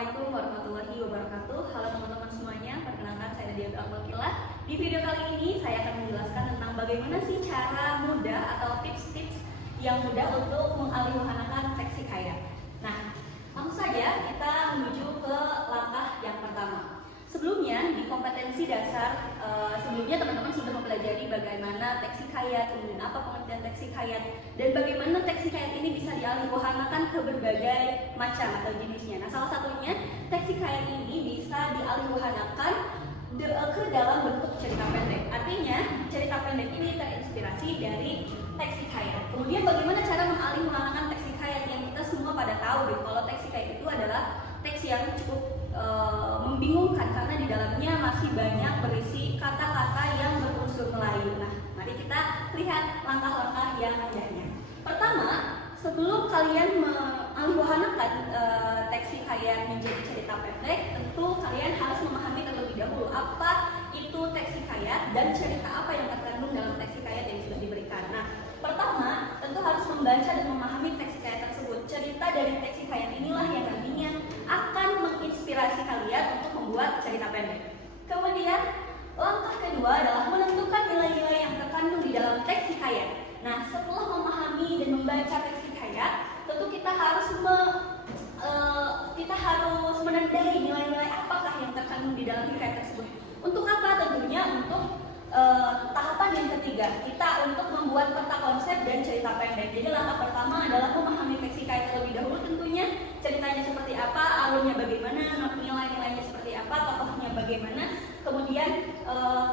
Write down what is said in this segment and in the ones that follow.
Assalamualaikum warahmatullahi wabarakatuh. Halo teman-teman semuanya, perkenalkan saya Nadia Abdul. Di video kali ini saya akan menjelaskan tentang bagaimana sih cara mudah atau tips-tips yang mudah untuk mengalihwahanakan teks hikayat. Nah, langsung saja kita menuju ke langkah yang pertama. Sebelumnya di kompetensi dasar, sebelumnya teman-teman sudah mempelajari bagaimana teks hikayat, kemudian apa pengertian teks hikayat, dan bagaimana teks hikayat ini bisa dialihwahanakan ke berbagai macam atau jenisnya. Nah, salah satunya teks hikayat ini bisa dialihwahanakan ke dalam bentuk cerita pendek. Artinya cerita pendek ini terinspirasi dari teks hikayat. Kemudian bagaimana cara mengalihwahanakan teks hikayat yang kita semua pada tahu gitu. Kalau teks hikayat itu adalah teks yang cukup membingungkan karena di dalamnya masih banyak berisi kata-kata yang berunsur Melayu. Nah, mari kita lihat langkah-langkah yang mudahnya. Pertama, sebelum kalian mengalihwahanakan teks hikayat menjadi cerita pendek, tentu kalian harus memahami terlebih dahulu apa itu teks hikayat dan cerita apa yang terkandung dalam teks hikayat yang sudah diberikan. Nah, pertama, tentu harus membaca dan memahami teks hikayat tersebut. Cerita dari teks hikayat inilah yang nantinya akan menginspirasi kalian untuk membuat cerita pendek. Kemudian, langkah kedua adalah menentukan nilai-nilai yang terkandung di dalam teks hikayat. Nah, setelah memahami dan membaca teks hikayat, tentu kita harus menandai nilai-nilai apakah yang terkandung di dalam hikayat tersebut. Untuk apa? Tentunya untuk tahapan yang ketiga, kita untuk membuat peta konsep dan cerita pendek. Jadi langkah pertama adalah memahami teks hikayat terlebih dahulu, tentunya ceritanya seperti apa, alurnya bagaimana, nilai-nilainya seperti apa, tokohnya bagaimana, kemudian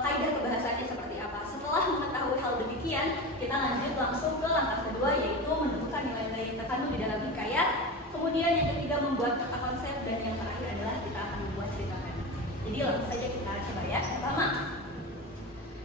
kaidah kebahasaannya seperti apa. Setelah mengetahui hal demikian, kita lanjut langsung ke langkah kedua, yaitu menentukan nilai-nilai yang terkandung di dalam hikayat. Kemudian yang ketiga membuat peta konsep, dan yang terakhir adalah kita akan membuat cerita pendek. Jadi langsung saja kita coba ya. Pertama,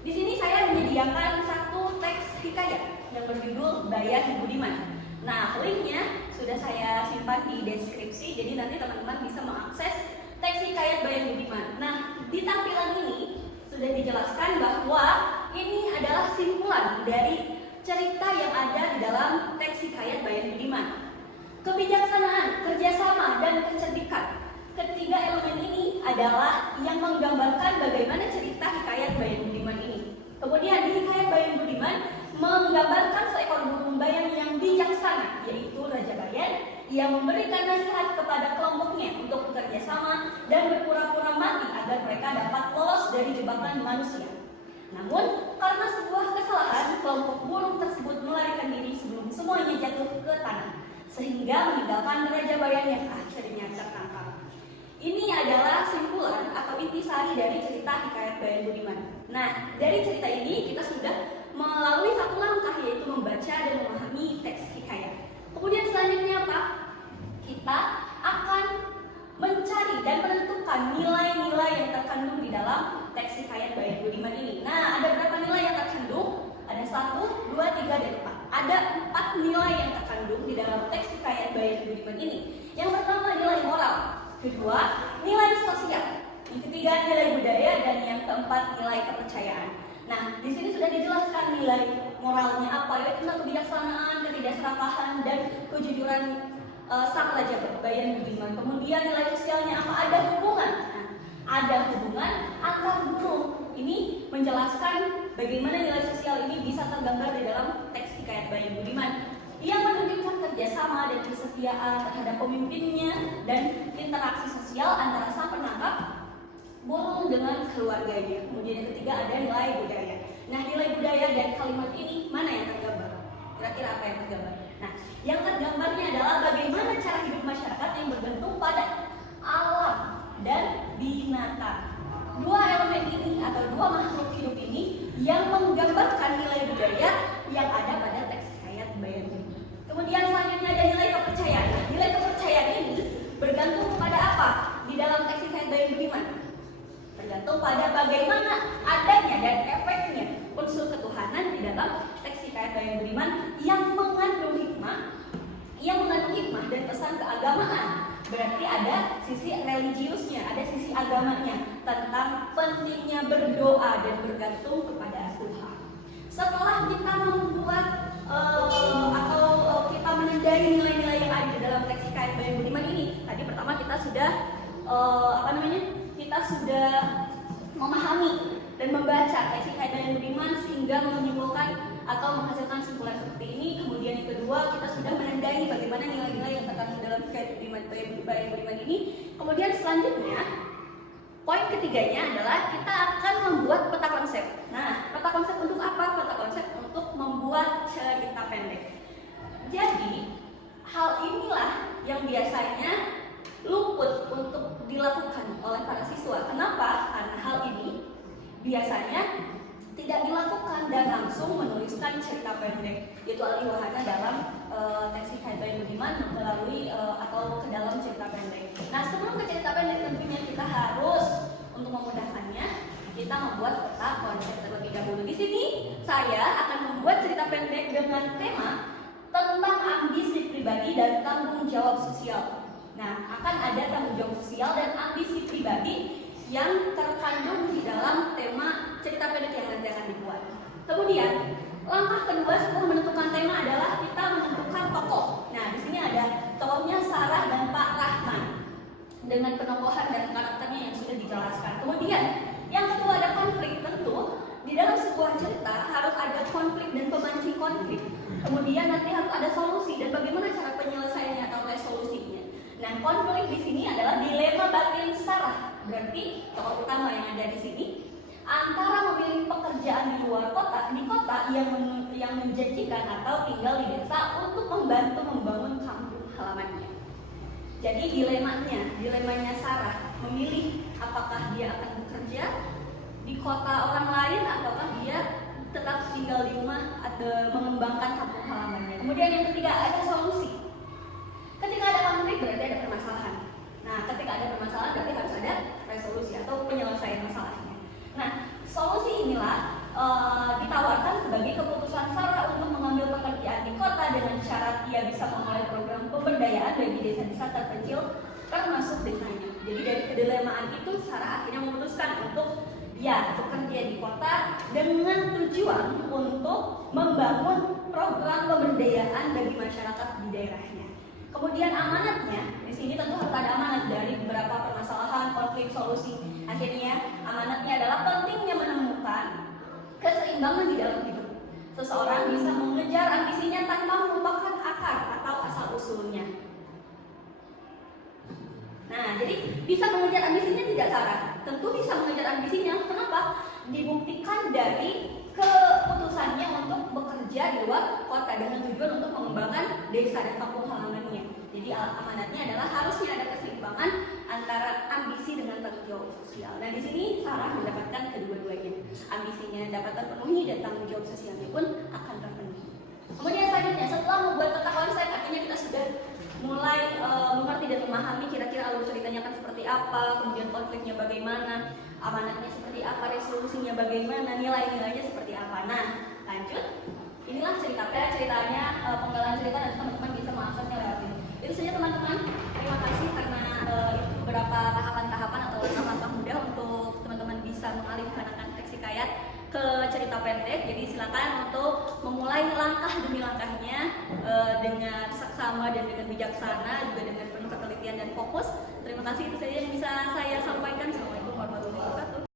di sini saya menyediakan satu teks hikayat yang berjudul Bayan Budiman. Nah, linknya sudah saya simpan di deskripsi, jadi nanti teman-teman bisa mengakses teks hikayat Bayan Budiman. Nah, di tampilan ini sudah dijelaskan bahwa ini adalah simpulan dari cerita yang ada di dalam teks hikayat Bayan Budiman. Kebijaksanaan, kerjasama, dan kecerdikan. Ketiga elemen ini adalah yang menggambarkan bagaimana cerita hikayat Bayan Budiman ini. Kemudian di hikayat Bayan Budiman menggambarkan seekor burung bayan yang bijaksana, yaitu Raja Bayan, yang memberikan nasihat kepada kelompoknya untuk bekerja sama dan berpura-pura mati agar mereka dapat lolos dari jebakan manusia. Namun, karena sebuah kesalahan, kelompok burung tersebut melarikan diri sebelum semuanya jatuh ke tanah, sehingga meninggalkan Raja Bayan yang akhirnya tertangkap. Ini adalah simpulan atau intisari dari cerita hikayat Bayan Budiman. Nah, dari cerita ini kita sudah melalui satu langkah, yaitu membaca dan memahami teks hikayat. Kemudian selanjutnya apa? Kita akan mencari dan menentukan nilai-nilai yang terkandung di dalam teks hikayat Bayan Budiman ini. Nah, ada berapa nilai yang terkandung? Ada 1, 2, 3, dan 4. Ada 4 nilai yang terkandung di dalam teks hikayat Bayan Budiman ini. Yang pertama, nilai moral. Kedua, nilai sosial. Yang ketiga, nilai budaya, dan yang keempat, nilai kepercayaan. Nah, di sini sudah dijelaskan nilai moralnya apa, yaitu tentang kebijaksanaan, ketidakserakahan, dan kejujuran sang Raja Bayan Budiman. Kemudian nilai sosialnya apa? Ada hubungan. Nah, ada hubungan antar burung. Ini menjelaskan bagaimana nilai sosial ini bisa tergambar di dalam teks hikayat Bayan Budiman, yang menunjukkan kerjasama dan kesetiaan terhadap pemimpinnya dan interaksi sosial antara sang penangkap burung dengan keluarganya. Kemudian yang ketiga ada nilai budaya. Nah, nilai budaya dan kalimat ini mana yang tergambar? Kira-kira apa yang tergambar? Nah, yang tergambarnya adalah bagaimana cara hidup masyarakat yang bergantung pada alam dan binatang. Dua elemen ini atau dua makhluk hidup ini yang menggambarkan nilai budaya yang ada pada teks hikayat Bayan Budiman. Kemudian selanjutnya ada nilai kepercayaan. Nah, nilai kepercayaan ini bergantung kepada apa di dalam teks hikayat Bayan Budiman? Bergantung pada bagaimana adanya dan efeknya unsur ketuhanan di dalam teks hikayat Bayan Budiman yang mengandung hikmah dan pesan keagamaan. Berarti ada sisi religiusnya, ada sisi agamanya tentang pentingnya berdoa dan bergantung kepada Tuhan. Setelah kita membuat atau kita menandai nilai-nilai yang ada di dalam teks hikayat Bayan Budiman ini, tadi pertama kita sudah kita sudah memahami dan membaca teksi Kaidah dan Budiman sehingga menyimpulkan atau menghasilkan kesimpulan seperti ini. Kemudian yang kedua, kita sudah menandai bagaimana nilai-nilai yang terkandung dalam Kaidah dan Budiman ini. Kemudian selanjutnya, poin ketiganya adalah kita akan membuat peta konsep. Nah, peta konsep untuk apa? Peta konsep untuk membuat cerita pendek. Jadi, hal inilah yang biasanya luput untuk dilakukan oleh para siswa. Kenapa? Karena hal ini biasanya tidak dilakukan dan langsung menuliskan cerita pendek, yaitu alih wahana dalam teksi Kaidah dan Budiman melalui atau ke dalam cerita pendek. Nah, sebelum ke cerita pendek tentunya kita harus untuk memudahkannya kita membuat peta konsep terlebih dahulu. Di sini saya akan membuat cerita pendek dengan tema tentang ambisi pribadi dan tanggung jawab sosial. Nah, akan ada tanggung jawab sosial dan ambisi pribadi yang terkandung di dalam tema cerita pendek yang nanti akan dibuat. Kemudian, langkah kedua setelah menentukan tema adalah kita menentukan tokoh. Nah, di sini ada tokohnya Sarah dan Pak Rahman dengan penokohan dan karakternya yang sudah dijelaskan. Kemudian, yang kedua ada konflik. Tentu di dalam sebuah cerita harus ada konflik dan pemancing konflik. Kemudian nanti harus ada solusi dan bagaimana cara penyelesaiannya atau resolusinya. Nah, konflik di sini adalah dilema batin Sarah, berarti tokoh utama yang ada di sini, antara memilih pekerjaan di luar kota, di kota yang menjanjikan atau tinggal di desa untuk membantu membangun kampung halamannya. Jadi dilemanya Sarah memilih apakah dia akan bekerja di kota orang lain ataukah dia tetap tinggal di rumah atau mengembangkan kampung halamannya. Kemudian yang ketiga ada solusi. Ketika ada konflik berarti ada permasalahan. Nah, ketika ada permasalahan berarti harus ada resolusi atau penyelesaian masalahnya. Nah, solusi inilah ditawarkan sebagai keputusan Sarah untuk mengambil pekerjaan di kota dengan syarat ia bisa memulai program pemberdayaan bagi desa-desa terpencil termasuk desanya. Jadi dari kedelemaan itu Sarah akhirnya memutuskan untuk bekerja di kota dengan tujuan untuk membangun program pemberdayaan bagi masyarakat di daerahnya. Kemudian amanatnya, di sini tentu harus ada amanat dari beberapa permasalahan, konflik, solusi. Akhirnya amanatnya adalah pentingnya menemukan keseimbangan di dalam hidup. Seseorang bisa mengejar ambisinya tanpa melupakan akar atau asal usulnya. Nah, jadi bisa mengejar ambisinya tidak salah. Tentu bisa mengejar ambisinya. Kenapa? Dibuktikan dari keputusannya untuk bekerja di luar kota dengan tujuan untuk mengembangkan desa dan kampung halamannya. Jadi amanatnya adalah harusnya ada keseimbangan antara ambisi dengan tanggung jawab sosial. Nah, di sini Sarah mendapatkan kedua-duanya. Ambisinya dapat terpenuhi dan tanggung jawab sosialnya pun akan terpenuhi. Kemudian selanjutnya setelah membuat peta konsep, akhirnya kita sudah mulai mengerti dan memahami kira-kira alur ceritanya akan seperti apa, kemudian konfliknya bagaimana, amanatnya seperti apa, resolusinya bagaimana, nilai-nilainya seperti apa. Nah, lanjut. Inilah ceritanya, penggalan cerita dan teman-teman bisa mengaksesnya lewat ini. Itu saja teman-teman. Terima kasih karena itu beberapa tahapan-tahapan atau langkah-langkah mudah untuk teman-teman bisa mengalihkan teks hikayat ke cerita pendek. Jadi silakan untuk memulai langkah demi langkahnya dengan seksama dan dengan bijaksana, juga dengan penuh ketelitian dan fokus. Terima kasih, itu saja yang bisa saya sampaikan. Assalamualaikum warahmatullahi wabarakatuh.